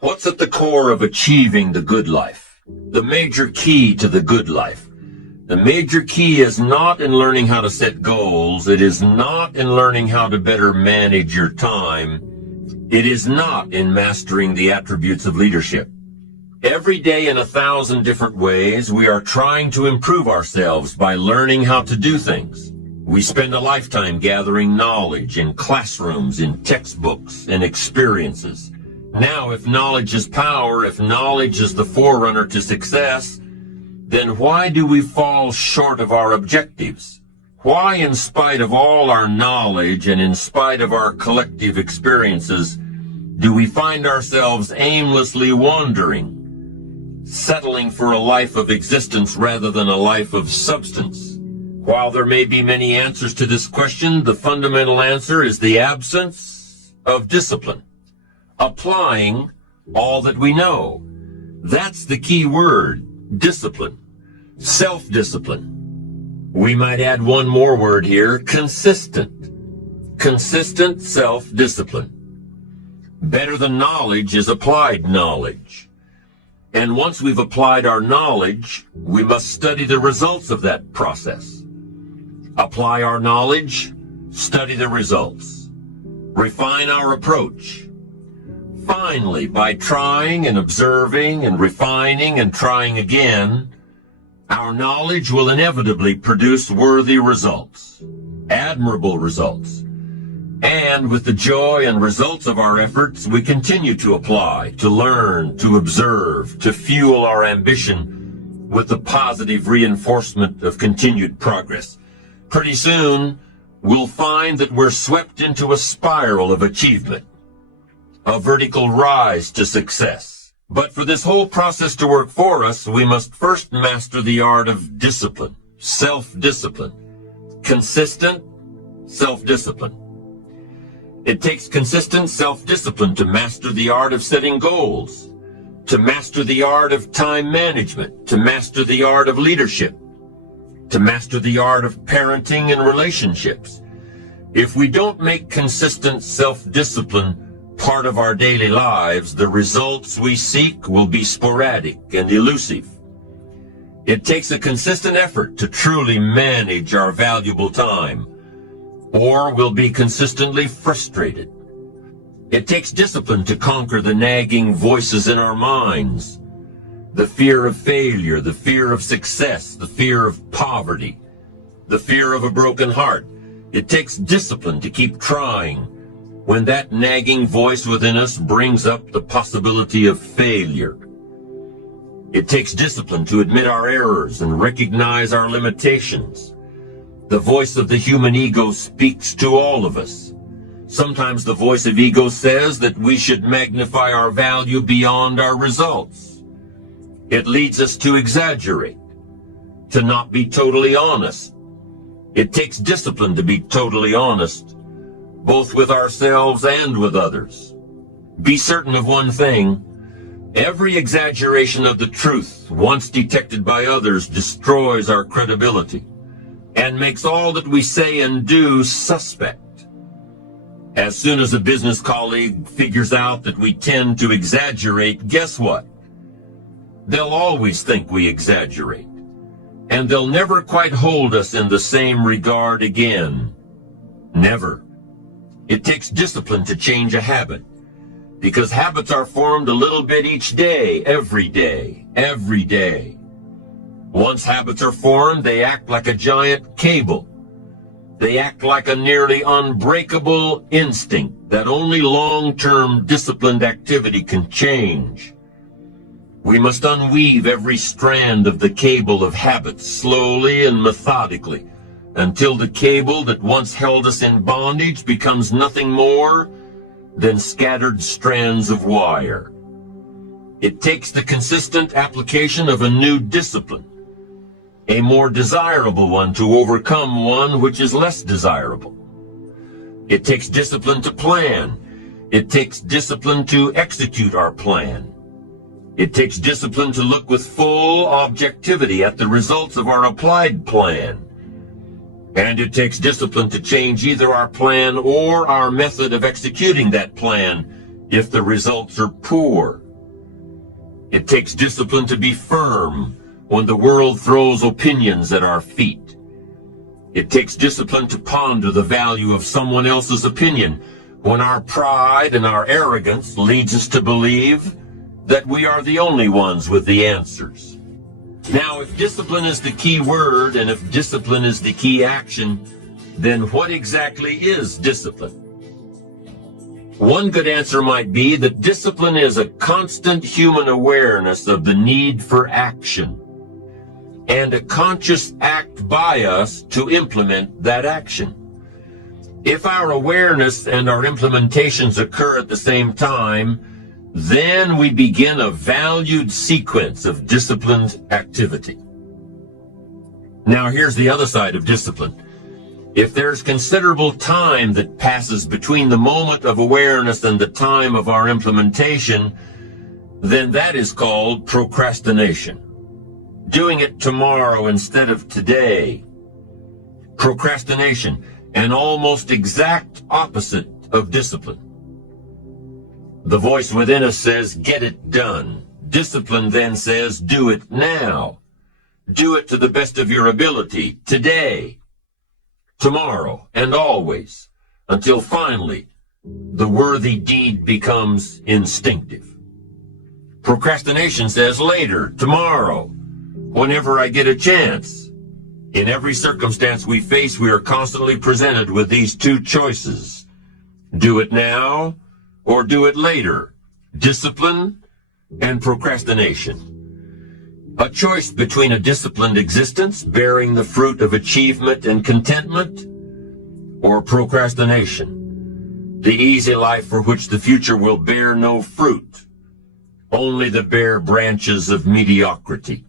What's at the core of achieving the good life? The major key to the good life. The major key is not in learning how to set goals. It is not in learning how to better manage your time. It is not in mastering the attributes of leadership. Every day in 1,000 different ways, we are trying to improve ourselves by learning how to do things. We spend a lifetime gathering knowledge in classrooms, in textbooks, and experiences. Now, if knowledge is power, if knowledge is the forerunner to success, then why do we fall short of our objectives? Why, in spite of all our knowledge and in spite of our collective experiences, do we find ourselves aimlessly wandering, settling for a life of existence rather than a life of substance? While there may be many answers to this question, the fundamental answer is the absence of discipline. Applying all that we know. That's the key word, discipline. Self-discipline. We might add one more word here, consistent. Consistent self-discipline. Better than knowledge is applied knowledge. And once we've applied our knowledge, we must study the results of that process. Apply our knowledge, study the results. Refine our approach. Finally, by trying and observing and refining and trying again, our knowledge will inevitably produce worthy results, admirable results. And with the joy and results of our efforts, we continue to apply, to learn, to observe, to fuel our ambition with the positive reinforcement of continued progress. Pretty soon, we'll find that we're swept into a spiral of achievement, a vertical rise to success. But for this whole process to work for us, we must first master the art of discipline, self-discipline, consistent self-discipline. It takes consistent self-discipline to master the art of setting goals, to master the art of time management, to master the art of leadership, to master the art of parenting and relationships. If we don't make consistent self-discipline part of our daily lives, the results we seek will be sporadic and elusive. It takes a consistent effort to truly manage our valuable time, or we'll be consistently frustrated. It takes discipline to conquer the nagging voices in our minds, the fear of failure, the fear of success, the fear of poverty, the fear of a broken heart. It takes discipline to keep trying when that nagging voice within us brings up the possibility of failure. It takes discipline to admit our errors and recognize our limitations. The voice of the human ego speaks to all of us. Sometimes the voice of ego says that we should magnify our value beyond our results. It leads us to exaggerate, to not be totally honest. It takes discipline to be totally honest, both with ourselves and with others. Be certain of one thing: every exaggeration of the truth, once detected by others, destroys our credibility and makes all that we say and do suspect. As soon as a business colleague figures out that we tend to exaggerate, guess what? They'll always think we exaggerate, and they'll never quite hold us in the same regard again. Never. It takes discipline to change a habit, because habits are formed a little bit each day, every day, every day. Once habits are formed, they act like a giant cable. They act like a nearly unbreakable instinct that only long-term disciplined activity can change. We must unweave every strand of the cable of habits slowly and methodically, until the cable that once held us in bondage becomes nothing more than scattered strands of wire. It takes the consistent application of a new discipline, a more desirable one, to overcome one which is less desirable. It takes discipline to plan. It takes discipline to execute our plan. It takes discipline to look with full objectivity at the results of our applied plan. And it takes discipline to change either our plan or our method of executing that plan if the results are poor. It takes discipline to be firm when the world throws opinions at our feet. It takes discipline to ponder the value of someone else's opinion when our pride and our arrogance leads us to believe that we are the only ones with the answers. Now, if discipline is the key word and if discipline is the key action, then what exactly is discipline? One good answer might be that discipline is a constant human awareness of the need for action and a conscious act by us to implement that action. If our awareness and our implementations occur at the same time, then we begin a valued sequence of disciplined activity. Now, here's the other side of discipline. If there's considerable time that passes between the moment of awareness and the time of our implementation, then that is called procrastination. Doing it tomorrow instead of today. Procrastination, an almost exact opposite of discipline. The voice within us says, get it done. Discipline then says, do it now. Do it to the best of your ability, today, tomorrow, and always, until finally the worthy deed becomes instinctive. Procrastination says later, tomorrow, whenever I get a chance. In every circumstance we face, we are constantly presented with these two choices. Do it now or do it later. Discipline and procrastination. A choice between a disciplined existence, bearing the fruit of achievement and contentment, or procrastination, the easy life for which the future will bear no fruit, only the bare branches of mediocrity.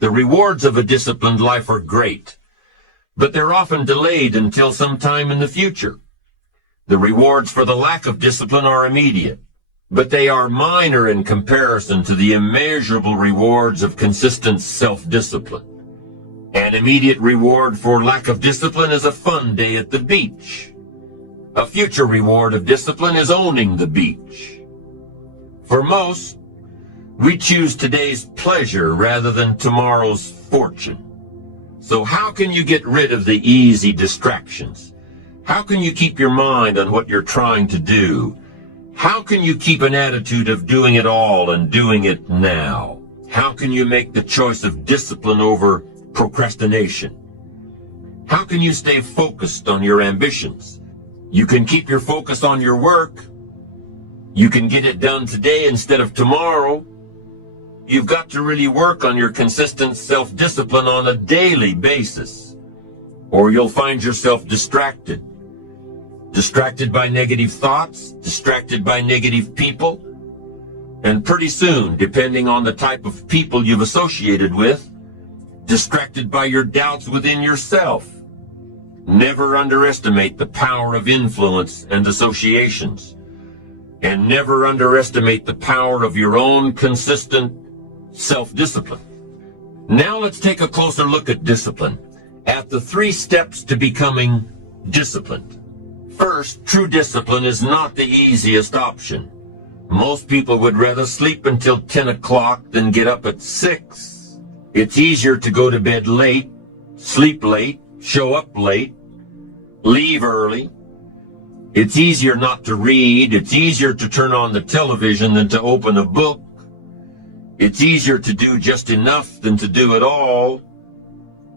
The rewards of a disciplined life are great, but they're often delayed until some time in the future. The rewards for the lack of discipline are immediate, but they are minor in comparison to the immeasurable rewards of consistent self-discipline. An immediate reward for lack of discipline is a fun day at the beach. A future reward of discipline is owning the beach. For most, we choose today's pleasure rather than tomorrow's fortune. So how can you get rid of the easy distractions? How can you keep your mind on what you're trying to do? How can you keep an attitude of doing it all and doing it now? How can you make the choice of discipline over procrastination? How can you stay focused on your ambitions? You can keep your focus on your work. You can get it done today instead of tomorrow. You've got to really work on your consistent self-discipline on a daily basis, or you'll find yourself distracted. Distracted by negative thoughts, distracted by negative people, and pretty soon, depending on the type of people you've associated with, distracted by your doubts within yourself. Never underestimate the power of influence and associations, and never underestimate the power of your own consistent self-discipline. Now let's take a closer look at discipline, at the 3 steps to becoming disciplined. First, true discipline is not the easiest option. Most people would rather sleep until 10 o'clock than get up at 6. It's easier to go to bed late, sleep late, show up late, leave early. It's easier not to read. It's easier to turn on the television than to open a book. It's easier to do just enough than to do it all.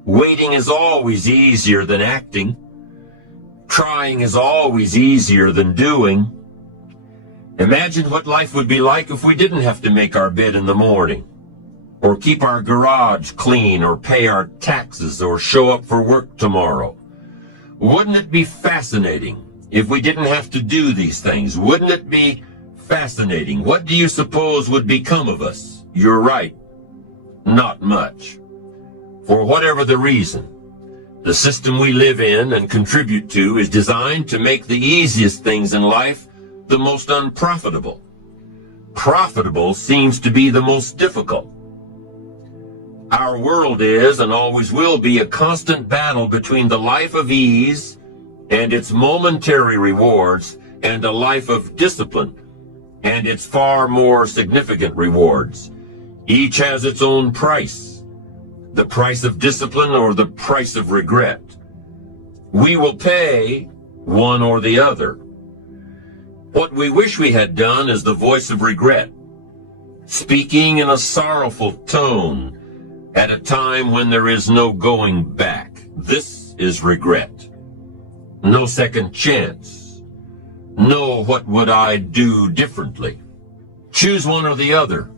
Waiting is always easier than acting. Trying is always easier than doing. Imagine what life would be like if we didn't have to make our bed in the morning, or keep our garage clean, or pay our taxes, or show up for work tomorrow. Wouldn't it be fascinating if we didn't have to do these things? Wouldn't it be fascinating? What do you suppose would become of us? You're right, not much. For whatever the reason, the system we live in and contribute to is designed to make the easiest things in life the most unprofitable. Profitable seems to be the most difficult. Our world is and always will be a constant battle between the life of ease and its momentary rewards and a life of discipline, and its far more significant rewards. Each has its own price, the price of discipline or the price of regret. We will pay one or the other. What we wish we had done is the voice of regret, speaking in a sorrowful tone at a time when there is no going back. This is regret. No second chance. No what would I do differently. Choose one or the other,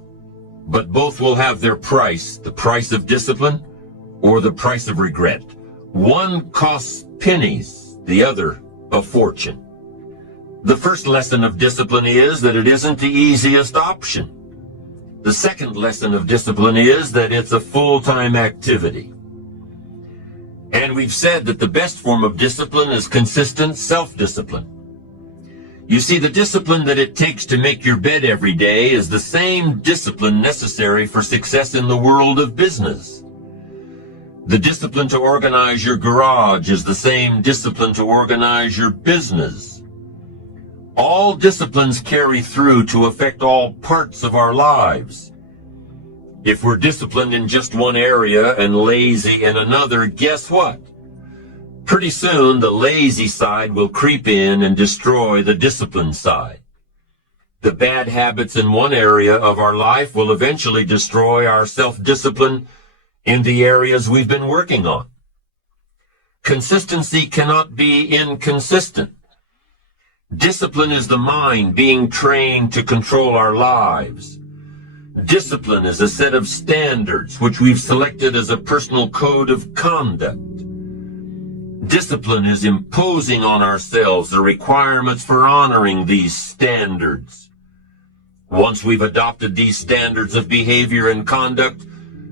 but both will have their price, the price of discipline or the price of regret. One costs pennies, the other a fortune. The first lesson of discipline is that it isn't the easiest option. The second lesson of discipline is that it's a full-time activity. And we've said that the best form of discipline is consistent self-discipline. You see, the discipline that it takes to make your bed every day is the same discipline necessary for success in the world of business. The discipline to organize your garage is the same discipline to organize your business. All disciplines carry through to affect all parts of our lives. If we're disciplined in just one area and lazy in another, guess what? Pretty soon the lazy side will creep in and destroy the disciplined side. The bad habits in one area of our life will eventually destroy our self-discipline in the areas we've been working on. Consistency cannot be inconsistent. Discipline is the mind being trained to control our lives. Discipline is a set of standards which we've selected as a personal code of conduct. Discipline is imposing on ourselves the requirements for honoring these standards. Once we've adopted these standards of behavior and conduct,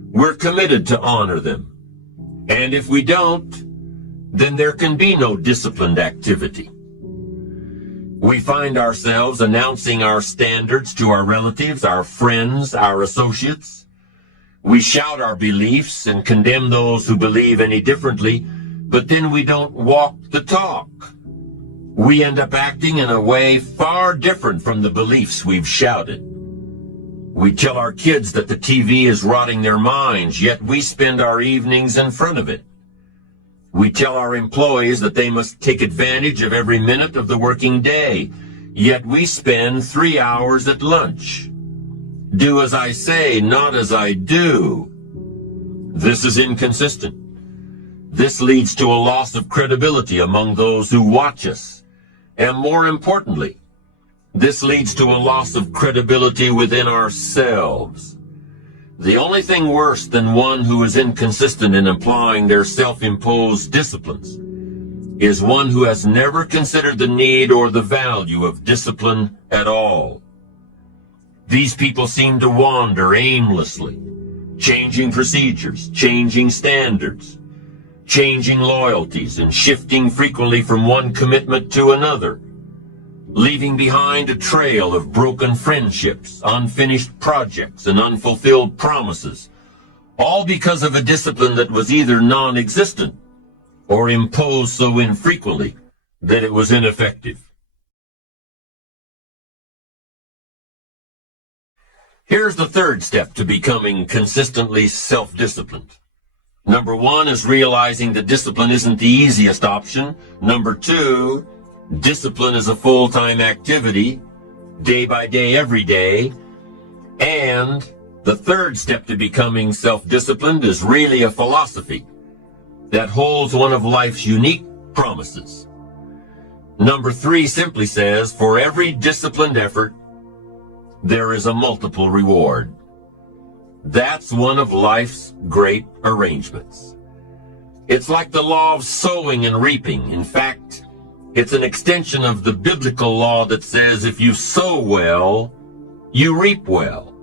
we're committed to honor them. And if we don't, then there can be no disciplined activity. We find ourselves announcing our standards to our relatives, our friends, our associates. We shout our beliefs and condemn those who believe any differently, but then we don't walk the talk. We end up acting in a way far different from the beliefs we've shouted. We tell our kids that the TV is rotting their minds, yet we spend our evenings in front of it. We tell our employees that they must take advantage of every minute of the working day, yet we spend 3 hours at lunch. Do as I say, not as I do. This is inconsistent. This leads to a loss of credibility among those who watch us. And more importantly, this leads to a loss of credibility within ourselves. The only thing worse than one who is inconsistent in applying their self-imposed disciplines is one who has never considered the need or the value of discipline at all. These people seem to wander aimlessly, changing procedures, changing standards, changing loyalties, and shifting frequently from one commitment to another, leaving behind a trail of broken friendships, unfinished projects, and unfulfilled promises, all because of a discipline that was either non-existent or imposed so infrequently that it was ineffective. Here's the third step to becoming consistently self-disciplined. Number 1 is realizing that discipline isn't the easiest option. Number 2, discipline is a full-time activity, day by day, every day. And the third step to becoming self-disciplined is really a philosophy that holds one of life's unique promises. Number 3 simply says, for every disciplined effort, there is a multiple reward. That's one of life's great arrangements. It's like the law of sowing and reaping. In fact, it's an extension of the biblical law that says if you sow well, you reap well.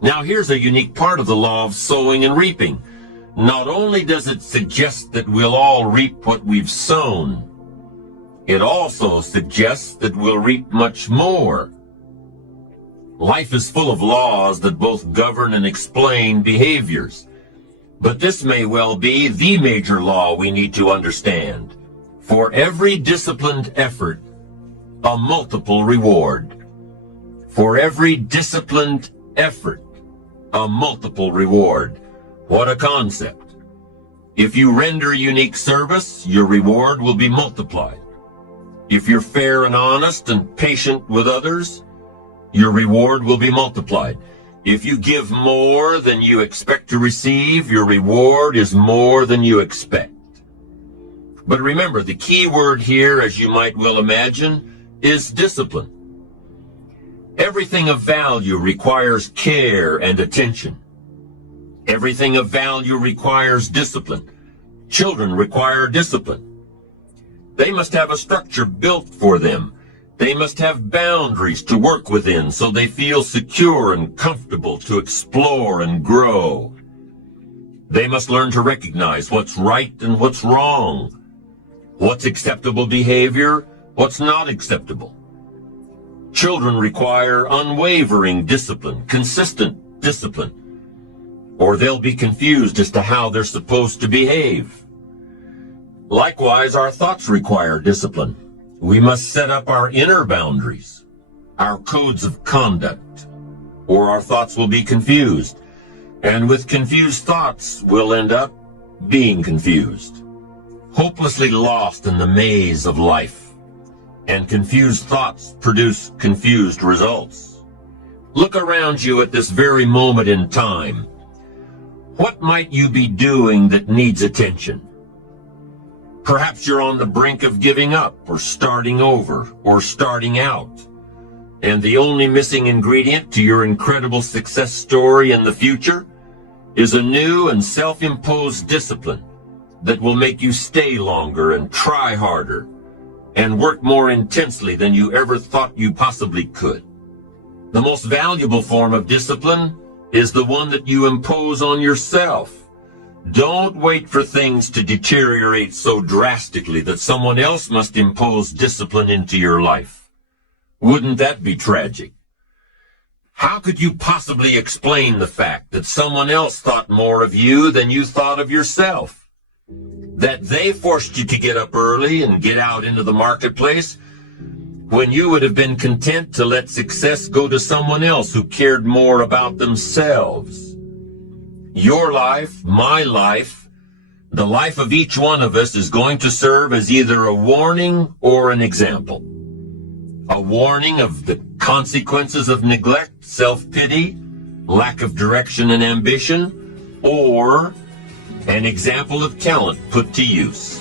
Now here's a unique part of the law of sowing and reaping. Not only does it suggest that we'll all reap what we've sown, it also suggests that we'll reap much more. Life is full of laws that both govern and explain behaviors. But this may well be the major law we need to understand. For every disciplined effort, a multiple reward. For every disciplined effort, a multiple reward. What a concept. If you render unique service, your reward will be multiplied. If you're fair and honest and patient with others, your reward will be multiplied. If you give more than you expect to receive, your reward is more than you expect. But remember, the key word here, as you might well imagine, is discipline. Everything of value requires care and attention. Everything of value requires discipline. Children require discipline. They must have a structure built for them. They must have boundaries to work within so they feel secure and comfortable to explore and grow. They must learn to recognize what's right and what's wrong, what's acceptable behavior, what's not acceptable. Children require unwavering discipline, consistent discipline, or they'll be confused as to how they're supposed to behave. Likewise, our thoughts require discipline. We must set up our inner boundaries, our codes of conduct, or our thoughts will be confused. And with confused thoughts, we'll end up being confused, hopelessly lost in the maze of life. And confused thoughts produce confused results. Look around you at this very moment in time. What might you be doing that needs attention? Perhaps you're on the brink of giving up, or starting over, or starting out. And the only missing ingredient to your incredible success story in the future is a new and self-imposed discipline that will make you stay longer and try harder and work more intensely than you ever thought you possibly could. The most valuable form of discipline is the one that you impose on yourself. Don't wait for things to deteriorate so drastically that someone else must impose discipline into your life. Wouldn't that be tragic? How could you possibly explain the fact that someone else thought more of you than you thought of yourself? That they forced you to get up early and get out into the marketplace when you would have been content to let success go to someone else who cared more about themselves? Your life, my life, the life of each one of us is going to serve as either a warning or an example. A warning of the consequences of neglect, self-pity, lack of direction and ambition, or an example of talent put to use.